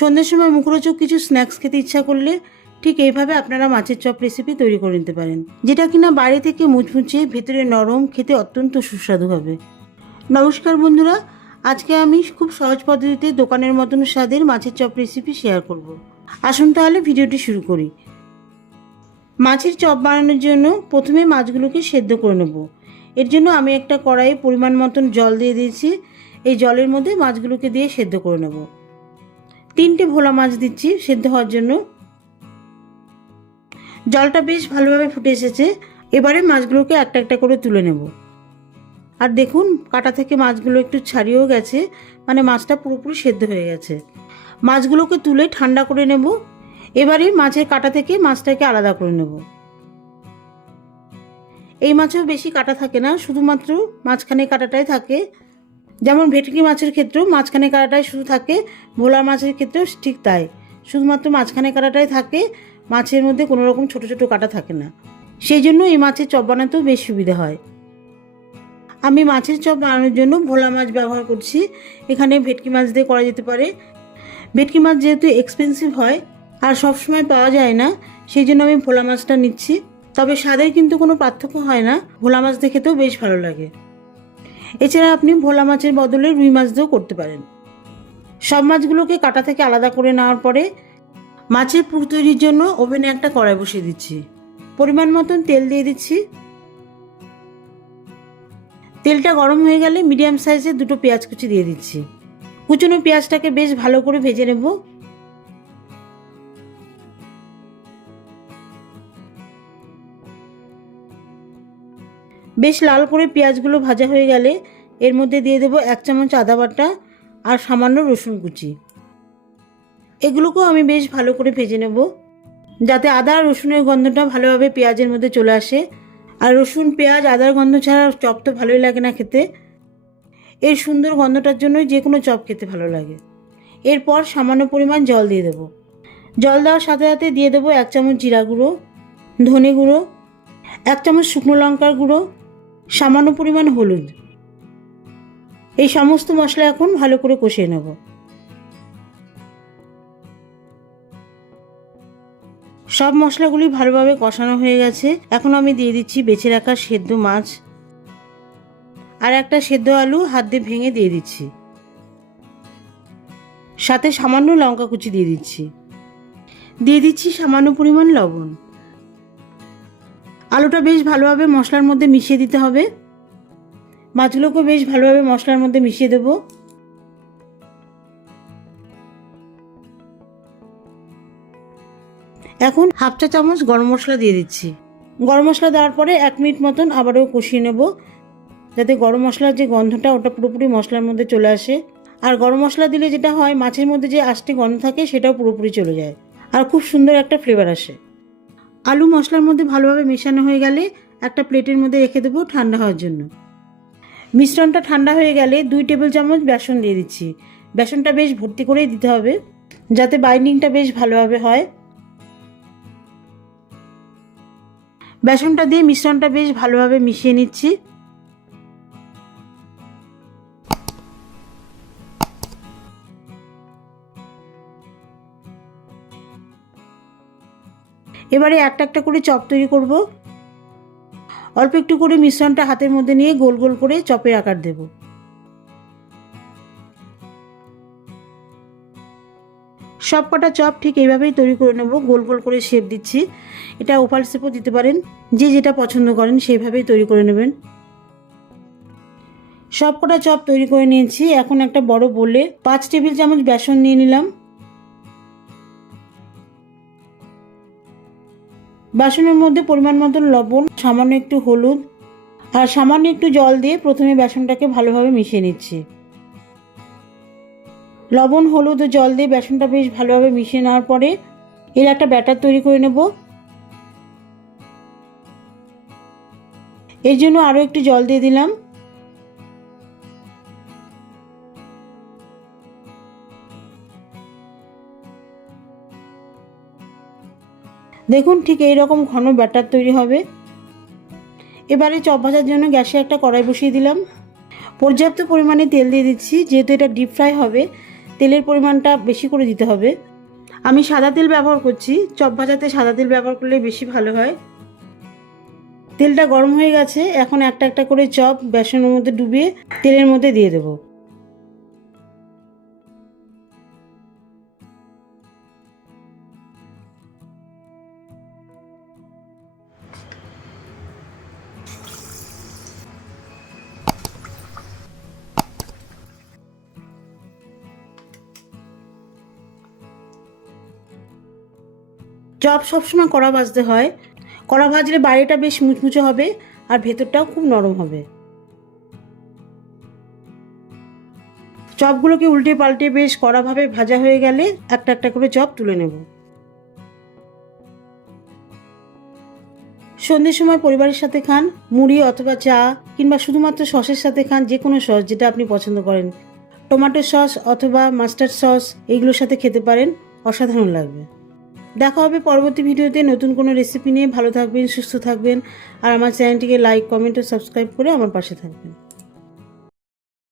সন্ধ্যের সময় মুখরোচক কিছু স্ন্যাক্স খেতে ইচ্ছা করলে ঠিক এইভাবে আপনারা মাছের চপ রেসিপি তৈরি করে নিতে পারেন, যেটা কিনা বাইরে থেকে মুচমুচে ভেতরে নরম খেতে অত্যন্ত সুস্বাদু হবে। নমস্কার বন্ধুরা, আজকে আমি খুব সহজ পদ্ধতিতে দোকানের মতন স্বাদের মাছের চপ রেসিপি শেয়ার করব। আসুন তাহলে ভিডিওটি শুরু করি। মাছের চপ বানানোর জন্য প্রথমে মাছগুলোকে সেদ্ধ করে নেব। এর জন্য আমি একটা কড়াইয়ে পরিমাণ মতন জল দিয়ে দিয়েছি। এই জলের মধ্যে মাছগুলোকে দিয়ে সেদ্ধ করে নেব। তিনটে ভোলা মাছ দিচ্ছি সেদ্ধ হওয়ার জন্য। জলটা বেশ ভালোভাবে ফুটে এসেছে। এবারে মাছগুলোকে একটা একটা করে তুলে নেব। আর দেখুন, কাটা থেকে মাছগুলো একটু ছাড়িয়েও গেছে। মানে মাছটা পুরোপুরি সেদ্ধ হয়ে গেছে। মাছগুলোকে তুলে ঠান্ডা করে নেব। এবারে মাছের কাটা থেকে মাছটাকে আলাদা করে নেব। এই মাছেও বেশি কাটা থাকে না, শুধুমাত্র মাঝখানে কাটাটাই থাকে। যেমন ভেটকি মাছের ক্ষেত্রেও মাঝখানে কাটাটাই শুধু থাকে ভোলা মাছের ক্ষেত্রেও ঠিক তাই। শুধুমাত্র মাঝখানে কাটাটাই থাকে, মাছের মধ্যে কোনো রকম ছোটো ছোটো কাটা থাকে না। সেই জন্য এই মাছের চপ বানাতেও বেশ সুবিধা হয়। আমি মাছের চপ বানানোর জন্য ভোলা মাছ ব্যবহার করছি। এখানে ভেটকি মাছ দিয়ে করা যেতে পারে। ভেটকি মাছ যেহেতু এক্সপেন্সিভ হয় আর সবসময় পাওয়া যায় না, সেই জন্য আমি ভোলা মাছটা নিচ্ছি। তবে স্বাদের কিন্তু কোনো পার্থক্য হয় না। ভোলা মাছ দিয়ে খেতেও বেশ ভালো লাগে। এছাড়া আপনি ভোলা মাছের বদলে রুই মাছ দিয়েও করতে পারেন। সব মাছগুলোকে কাটা থেকে আলাদা করে নেওয়ার পরে মাছের পুর তৈরির জন্য ওভেনে একটা কড়াই বসিয়ে দিচ্ছি। পরিমাণ মতন তেল দিয়ে দিচ্ছি। তেলটা গরম হয়ে গেলে মিডিয়াম সাইজের দুটো পেঁয়াজ কুচি দিয়ে দিচ্ছি। কুচনো পেঁয়াজটাকে বেশ ভালো করে ভেজে নেব। বেশ লাল করে পেঁয়াজগুলো ভাজা হয়ে গেলে এর মধ্যে দিয়ে দেবো এক চামচ আদা বাটা আর সামান্য রসুন কুচি। এগুলোকেও আমি বেশ ভালো করে ভেজে নেব যাতে আদা আর রসুনের গন্ধটা ভালোভাবে পেঁয়াজের মধ্যে চলে আসে। আর রসুন, পেঁয়াজ, আদার গন্ধ ছাড়া চপ তো ভালোই লাগে না খেতে। এর সুন্দর গন্ধটার জন্যই যে কোনো চপ খেতে ভালো লাগে। এরপর সামান্য পরিমাণ জল দিয়ে দেবো। জল দেওয়ার সাথে সাথে দিয়ে দেবো এক চামচ জিরা গুঁড়ো, ধনে গুঁড়ো, এক চামচ শুকনো লঙ্কার গুঁড়ো সামান্য পরিমাণ হলুদ। এই সমস্ত মশলা এখন ভালো করে কষিয়ে নেব। সব মশলাগুলি ভালোভাবে কষানো হয়ে গেছে। এখন আমি দিয়ে দিচ্ছি বেছে রাখা সেদ্ধ মাছ। আর একটা সেদ্ধ আলু হাত দিয়ে ভেঙে দিয়ে দিচ্ছি। সাথে সামান্য লঙ্কা কুচি দিয়ে দিচ্ছি। দিয়ে দিচ্ছি সামান্য পরিমাণ লবণ। আলুটা বেশ ভালোভাবে মশলার মধ্যে মিশিয়ে দিতে হবে। মাছগুলোকে বেশ ভালোভাবে মশলার মধ্যে মিশিয়ে দেব। এখন হাফ চা চামচ গরম মশলা দিয়ে দিচ্ছি। গরম মশলা দেওয়ার পরে এক মিনিট মতন আবারও কষিয়ে নেব। যাতে গরম মশলার যে গন্ধটা, ওটা পুরোপুরি মশলার মধ্যে চলে আসে। আর গরম মশলা দিলে যেটা হয়, মাছের মধ্যে যে আষ্টি গন্ধ থাকে, সেটাও পুরোপুরি চলে যায়। আর খুব সুন্দর একটা ফ্লেভার আসে। আলু মশলার মধ্যে ভালোভাবে মেশানো হয়ে গেলে একটা প্লেটের মধ্যে রেখে দেবো ঠান্ডা হওয়ার জন্য। মিশ্রণটা ঠান্ডা হয়ে গেলে দুই টেবিল চামচ বেসন দিয়ে দিচ্ছি। বেসনটা বেশ ভর্তি করেই দিতে হবে, যাতে বাইন্ডিংটা বেশ ভালোভাবে হয়। বেসনটা দিয়ে মিশ্রণটা বেশ ভালোভাবে মিশিয়ে নিচ্ছি। এবারে একটা একটা করে চপ তৈরি করব। অল্প একটু করে মিশ্রণটা হাতের মধ্যে নিয়ে গোল গোল করে চপের আকার দেব। সব কটা চপ ঠিক এইভাবেই তৈরি করে নেব, গোল গোল করে শেপ দিচ্ছি। এটা ওভাল শেপও দিতে পারেন, যে যেটা পছন্দ করেন সেইভাবেই তৈরি করে নেবেন। সব কটা চপ তৈরি করে নিয়েছি, এখন একটা বড় বলে পাঁচ টেবিল চামচ বেসন নিয়ে নিলাম। বাসনের মধ্যে পরিমাণ মতন লবণ, সামান্য একটু হলুদ আর সামান্য একটু জল দিয়ে প্রথমে বেসনটাকে ভালোভাবে মিশিয়ে নিচ্ছি। লবণ, হলুদ ও জল দিয়ে বেসনটা বেশ ভালোভাবে মিশিয়ে নেওয়ার পরে এর একটা ব্যাটার তৈরি করে নেব। এর জন্য আরও একটু জল দিয়ে দিলাম। দেখুন ঠিক এই রকম ঘন ব্যাটার তৈরি হবে। এবারে চপ ভাজার জন্য গ্যাসে একটা কড়াই বসিয়ে দিলাম। পর্যাপ্ত পরিমাণে তেল দিয়ে দিচ্ছি, যেহেতু এটা ডিপ ফ্রাই হবে, তেলের পরিমাণটা বেশি করে দিতে হবে। আমি সাদা তেল ব্যবহার করছি, চপ ভাজাতে সাদা তেল ব্যবহার করলে বেশি ভালো হয়। তেলটা গরম হয়ে গেছে, এখন একটা একটা করে চপ বেসনের মধ্যে ডুবিয়ে তেলের মধ্যে দিয়ে দেবো। চপ সবসময় কড়া ভাজতে হয়। কড়া ভাজলে বাইরেটা বেশ মুচমুচে হবে আর ভেতরটাও খুব নরম হবে। চপগুলোকে উল্টে পাল্টে বেশ কড়াভাবে ভাজা হয়ে গেলে একটা একটা করে চপ তুলে নেব। সন্ধ্যের সময় পরিবারের সাথে খান, মুড়ি অথবা চা কিংবা শুধুমাত্র সসের সাথে খান যে কোনো সস যেটা আপনি পছন্দ করেন। টমেটো সস অথবা মাস্টার্ড সস এইগুলোর সাথে খেতে পারেন, অসাধারণ লাগবে। দেখা হবে পরবর্তী ভিডিওতে। নতুন কোনো রেসিপি নিয়ে ভালো থাকবেন, সুস্থ থাকবেন। আর আমার চ্যানেলটিকে লাইক কমেন্ট ও সাবস্ক্রাইব করে আমার পাশে থাকবেন।